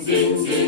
zing, zing.